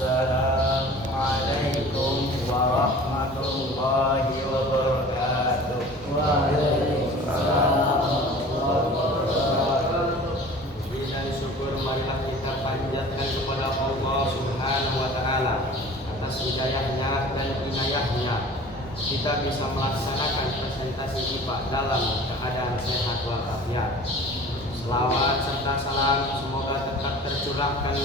Assalamualaikum warahmatullahi wabarakatuh. Waalaikumsalam warahmatullahi wabarakatuh. Puji dan syukur marilah kita panjatkan kepada Allah Subhanahu wa taala atas hidayahnya dan inayahnya. Kita bisa melaksanakan presentasi IPA dalam keadaan sehat walafiat. Selawat serta salam semoga tetap tercurahkan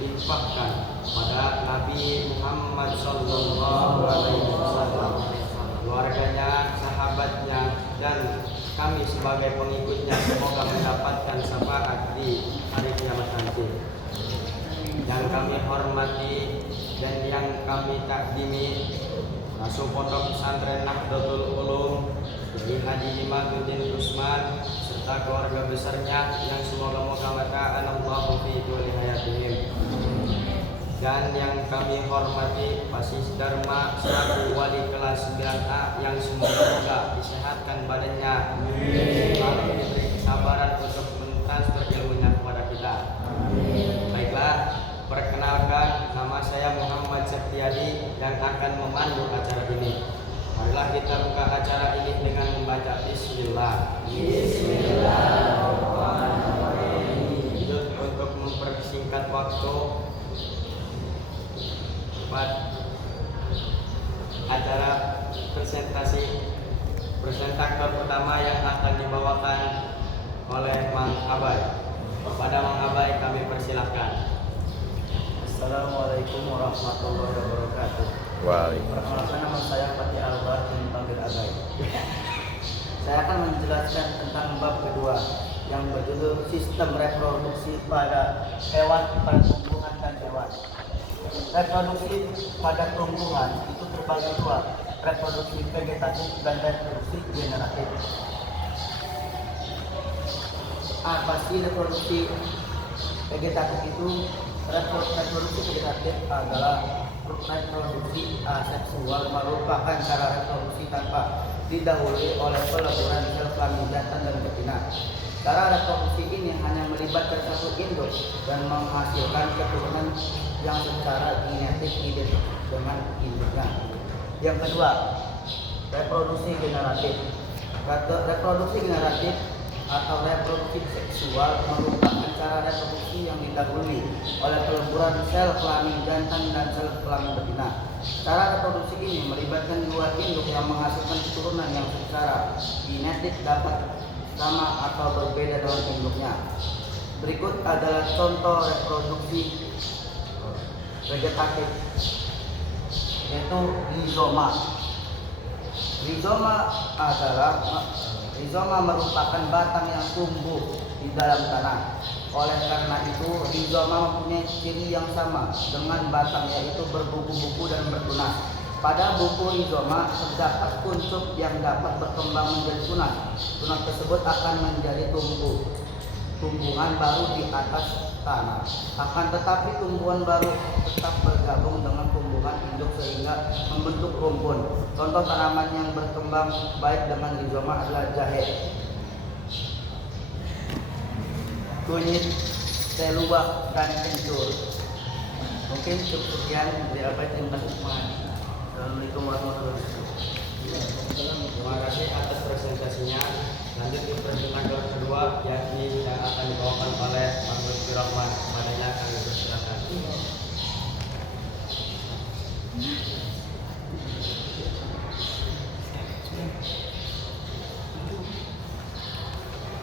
limpahkan pada Nabi Muhammad sallallahu alaihi wasallam, keluarganya, sahabatnya, dan kami sebagai pengikutnya semoga mendapatkan syafaat di hari kiamat nanti. Yang kami hormati dan yang kami takdimi Rasul Pondok Pesantren Nahdlatul Ulum Kiai Haji Imaduddin Usman serta keluarga besarnya yang semoga-moga mata'anallahu fi tuli hayatihim. Dan yang kami hormati Pasis Dharma selaku wali kelas 9A yang semoga-moga disehatkan badannya, selalu diberi kesabaran untuk mentransfer ilmunya kepada kita. Baiklah, perkenalkan, nama saya Muhammad Septiadi yang akan memandu acara ini. Marilah kita buka acara ini dengan membaca Bismillah. Bismillahirrahmanirrahim. Untuk mempersingkat waktu, buat acara presentator pertama yang akan dibawakan oleh Mang Abai. Kepada Mang Abai kami persilahkan. Assalamualaikum warahmatullahi wabarakatuh. Waalaikumsalam. Nama saya Fatih Albar bin Panggil Agai. Saya akan menjelaskan tentang bab kedua yang berjudul sistem reproduksi pada hewan, pada tumbuhan dan hewan. Reproduksi pada tumbuhan itu terbagi dua, reproduksi vegetatif dan reproduksi generatif. Apa sih reproduksi vegetatif itu? Reproduksi vegetatif adalah reproduksi aseksual, merupakan cara reproduksi tanpa didahului oleh peleburan sel kelamin jantan dan betina. Cara reproduksi ini hanya melibatkan satu induk dan menghasilkan keturunan yang secara genetik identik dengan induknya. Yang kedua, reproduksi generatif. Reproduksi generatif atau reproduksi seksual merupakan cara reproduksi yang didahului oleh peleburan sel kelamin jantan dan sel kelamin betina. Cara reproduksi ini melibatkan dua induk yang menghasilkan keturunan yang secara genetik dapat sama atau berbeda dengan induknya. Berikut adalah contoh reproduksi vegetatif, yaitu rizoma. Rizoma merupakan batang yang tumbuh di dalam tanah. Oleh karena itu, rizoma mempunyai ciri yang sama dengan batang, yaitu berbuku-buku dan bertunas. Pada buku rizoma terdapat kuncup yang dapat berkembang menjadi tunas. Tunas tersebut akan menjadi tumbuhan baru di atas tanah. Akan tetapi tumbuhan baru tetap bergabung dengan tumbuhan induk sehingga membentuk rumpun. Contoh tanaman yang berkembang baik dengan rizoma adalah jahe, kunyit, seluak, dan kencur. Mungkin cukup sekian dari apa yang terima kasih. Assalamualaikum warahmatullahi wabarakatuh. Terima kasih atas presentasinya. Lanjut ke presentator kedua yakni yang akan dibawakan oleh Mang Lutfi Rahman. Kepadanya kami persilakan.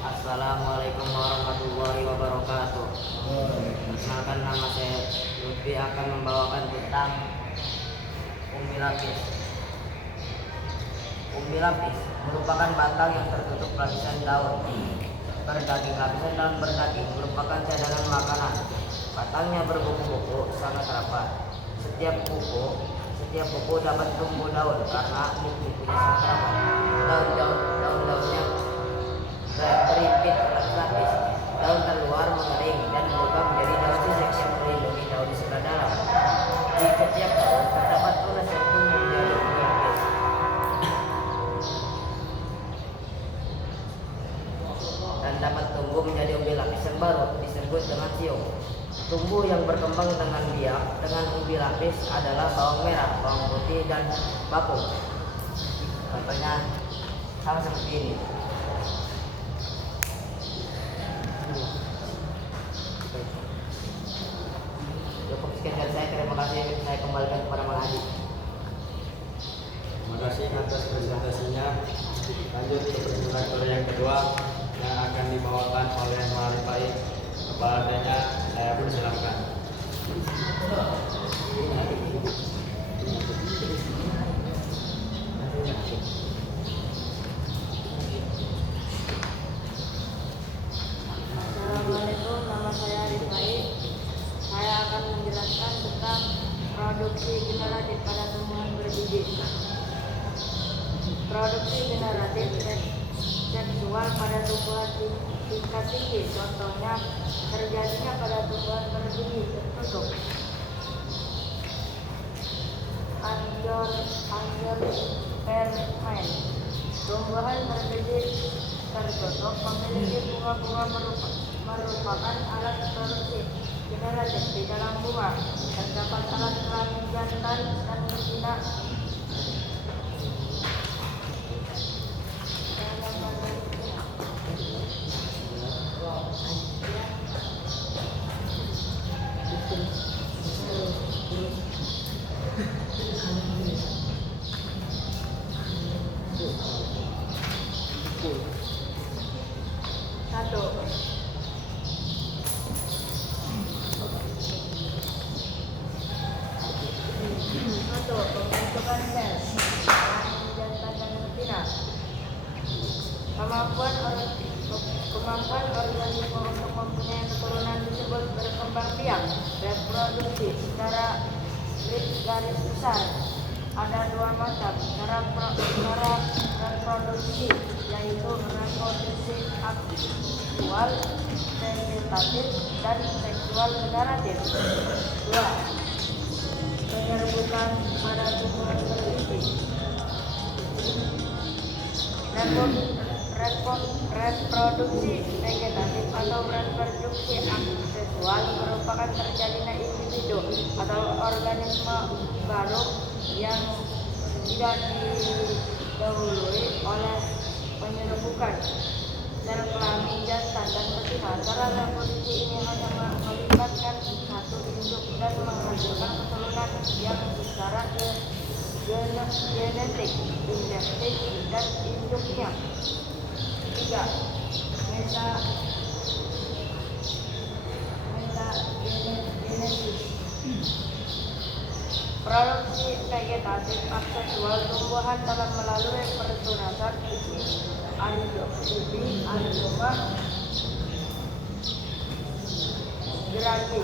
Assalamualaikum warahmatullahi wabarakatuh. Perkenalkan, nama saya Lutfi akan membawakan tentang umbi lapis. Umbi lapis merupakan batang yang tertutup lapisan daun berdaging. Lapisan daun berdaging merupakan cadangan makanan. Batangnya berbuku-buku, sangat rapat. Setiap buku dapat tumbuh daun karena buku-bukunya sangat rapat. Daun-daunnya berimpit lapis. Daun terluar mengering dan berubah menjadi daun sisek yang melindungi daun di sebelah dalam. Di setiap daun terdapat tunas yang tumbuh menjadi berimpit. Dan dapat tumbuh menjadi umbi lapis yang baru disebut dengan siung. Tumbuh yang berkembang dengan biak dengan umbi lapis adalah bawang merah, bawang putih, dan bakung. Contohnya sama seperti ini. Cukup sekian dari saya. Terima kasih. Saya kembalikan kepada Mang Adi. Terima kasih atas presentasinya. Lanjut ke presentator yang kedua yang akan dibawakan oleh Mari Baik. Kepadanya saya persilakan. Assalamualaikum, nama saya Arif Baik. Saya akan menjelaskan tentang produksi generatif pada tumbuhan berbiji. Produksi generatif seksual pada tumbuhan tingkat tinggi, contohnya terjadinya pada tumbuhan berbiji tertutup. Angiospermae. Tumbuhan berbiji tertutup memiliki bunga-bunga merupakan alat produksi generatif di dalam bunga. Terdapat alat kelamin jantan dan betina. Satu. Pembentukan sel jantan dan betina. Kemampuan organisme untuk mempunyai keturunan disebut berkembang biak. Reproduksi secara garis besar ada dua macam cara reproduksi, yaitu reproduksi aktual vegetatif dan seksual generatif. 2. Penyerbukan pada tumbuhan berbiji. Reproduksi vegetatif atau reproduksi seksual merupakan terjadinya individu atau organisme baru yang tidak didahului oleh penyerbukan sel kelamin jantan dan betina. Cara reproduksi ini hanya melibatkan satu induk dan menghasilkan keturunan yang secara genetik identik dan induknya. 3. Metagenesis. Produksi vegetatif aksesual tumbuhan dalam melalui pertunasan arizoma gerani.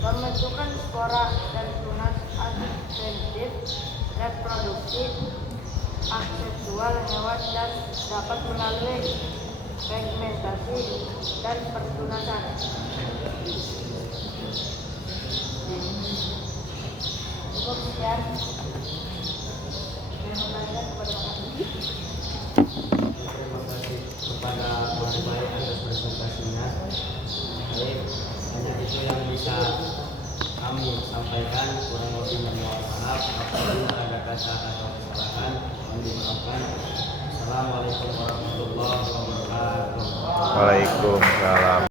Pembentukan spora dan tunas asistentif. Reproduksi aksesual hewan dan dapat melalui fragmentasi dan pertunasan. Cukup sekian. Saya kembalikan kepada Pak Adi. Terima kasih kepada Mari Baik atas presentasinya. Baik, hanya itu yang bisa kami sampaikan. Kurang lebihnya mohon maaf apabila ada kata atau kesalahan, mohon dimaafkan. Assalamualaikum warahmatullahi wabarakatuh. Waalaikumsalam.